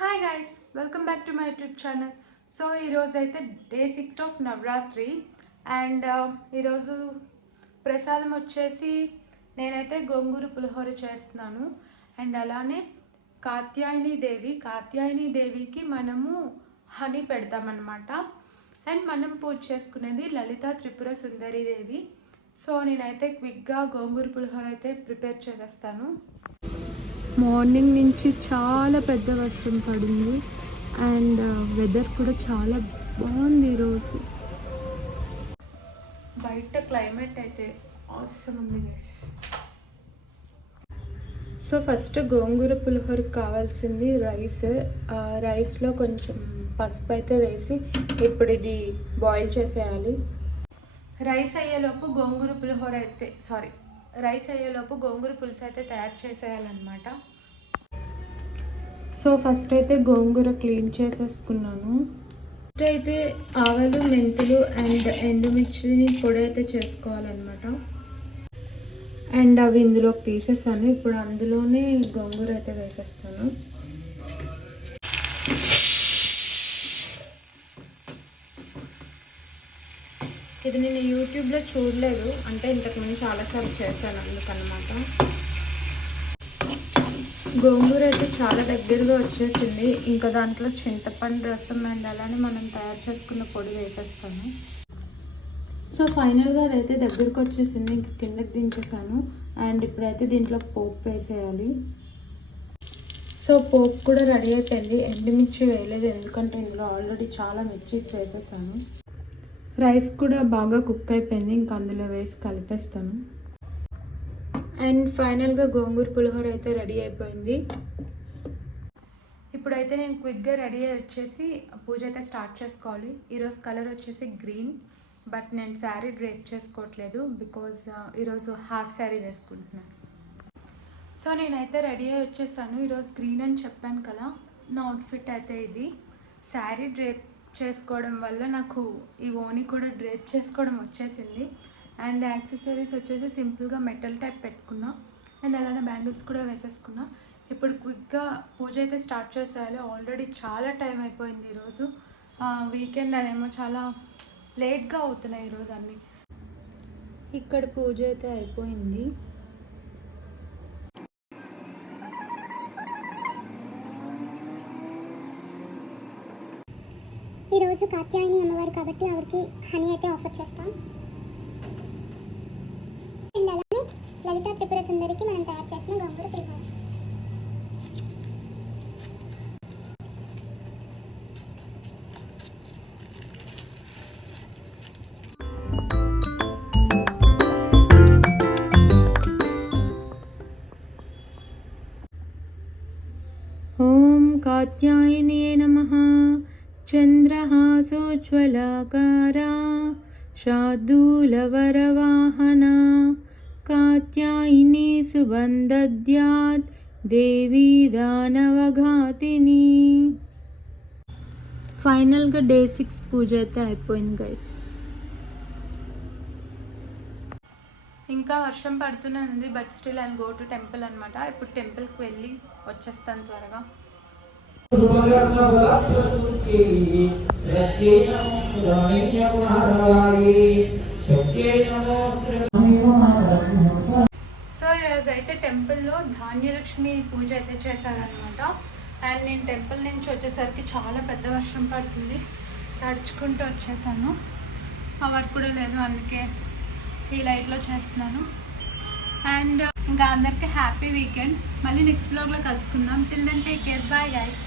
Hi guys, welcome back to my YouTube channel. So ఈరోజు అయితే day 6 of Navratri and ఈరోజు ప్రసాదం వచ్చేసి నేనైతే గోంగూర పులిహోర చేస్తున్నాను. అండ్ అలానే కాత్యాయని దేవికి మనము హనీ పెడతామన్నమాట. అండ్ మనం పూజ చేసుకునేది లలిత త్రిపుర సుందరి దేవి. సో నేనైతే క్విక్గా గోంగూర పులిహోర అయితే ప్రిపేర్ చేసేస్తాను. మార్నింగ్ నుంచి చాలా పెద్ద వర్షం పడింది అండ్ వెదర్ కూడా చాలా బాగుంది ఈరోజు. బయట క్లైమేట్ అయితే ఆసమ్ ఉంది గైస్. సో ఫస్ట్ గోంగూర పులిహోరకు కావాల్సింది రైస్లో కొంచెం పసుపు అయితే వేసి ఇప్పుడు ఇది బాయిల్ చేసేయాలి. రైస్ అయ్యేలోపు గోంగూర పులుసు అయితే తయారు చేసేయాలన్నమాట. సో ఫస్ట్ అయితే గోంగూర క్లీన్ చేసేసుకున్నాను. ఫస్ట్ అయితే ఆవాలు, మెంతులు అండ్ ఎండుమిర్చిని పొడి అయితే చేసుకోవాలన్నమాట. అండ్ అవి ఇందులోకి తీసేసాను. ఇప్పుడు అందులోనే గోంగూర అయితే వేసేస్తాను. ఇది నేను యూట్యూబ్లో చూడలేదు, అంటే ఇంతకుముందు చాలాసార్లు చేశాను అందుకన్నమాట. గోంగూర అయితే చాలా దగ్గరగా వచ్చేసింది. ఇంకా దాంట్లో చింతపండు రసం అండ్ అలానే మనం తయారు చేసుకున్న పొడి వేసేస్తాను. సో ఫైనల్గా అదైతే దగ్గరకు వచ్చేసింది. ఇంక కిందకి దించేసాను. అండ్ ఇప్పుడైతే దీంట్లో పోపు వేసేయాలి. సో పోపు కూడా రెడీ అయిపోయింది. ఎండుమిర్చి వేయలేదు ఎందుకంటే ఇందులో ఆల్రెడీ చాలా మిర్చీస్ వేసేసాను. రైస్ కూడా బాగా కుక్ అయిపోయింది. ఇంకా అందులో వేసి కలిపేస్తాను. అండ్ ఫైనల్గా గోంగూర పులిహోర అయితే రెడీ అయిపోయింది. ఇప్పుడైతే నేను క్విక్గా రెడీ అయ్యి వచ్చేసి పూజ అయితే స్టార్ట్ చేసుకోవాలి. ఈరోజు కలర్ వచ్చేసి గ్రీన్, బట్ నేను శారీ డ్రేప్ చేసుకోవట్లేదు బికాజ్ ఈరోజు హాఫ్ శారీ వేసుకుంటున్నాను. సో నేనైతే రెడీ అయ్యి వచ్చేసాను. ఈరోజు గ్రీన్ అని చెప్పాను కదా, నా అవుట్ఫిట్ అయితే ఇది. శారీ డ్రేప్ చేసుకోవడం వల్ల నాకు ఈ ఓని కూడా డ్రేప్ చేసుకోవడం వచ్చేసింది. అండ్ యాక్సెసరీస్ వచ్చేసి సింపుల్గా మెటల్ టైప్ పెట్టుకున్నా. అండ్ అలానే బ్యాంగిల్స్ కూడా వేసేసుకున్నా. ఇప్పుడు క్విక్గా పూజ అయితే స్టార్ట్ చేసేయాలి. ఆల్రెడీ చాలా టైం అయిపోయింది. ఈరోజు వీకెండ్ అనేమో చాలా లేట్గా అవుతున్నాయి ఈరోజు అన్నీ. ఇక్కడ పూజ అయితే అయిపోయింది. ఈరోజు కాత్యాయని అమ్మవారు కాబట్టి ఆవిడకి హనీ అయితే ఆఫర్ చేస్తాం. అండ్ అలానే లలిత త్రిపుర సుందరికి మనం తయారు చేసిన గోంగూర పులిహోర. ఓం కాత్యాయనియే నమః. చంద్రహాసోజ్వలాకారా శార్దూలవరవాహనా కాత్యాయని సుబంధద్యాత్ దేవీ దానవఘాతిని. ఫైనల్గా డే 6 పూజ అయితే అయిపోయింది గైస్. ఇంకా వర్షం పడుతూనే ఉంది, but still I go to temple అనమాట. ఇప్పుడు టెంపుల్కి వెళ్ళి వచ్చేస్తాను త్వరగా. సో ఈరోజు అయితే టెంపుల్లో ధాన్యలక్ష్మి పూజ అయితే చేశారనమాట. అండ్ నేను టెంపుల్ నుంచి వచ్చేసరికి చాలా పెద్ద వర్షం పడుతుంది. తడుచుకుంటూ వచ్చేసాను. పవర్ కూడా లేదు, అందుకే ఈ లైట్లో చేస్తున్నాను. అండ్ ఇంకా అందరికీ హ్యాపీ వీకెండ్. మళ్ళీ నెక్స్ట్ బ్లాగ్లో కలుసుకుందాం. Till then take care, bye guys.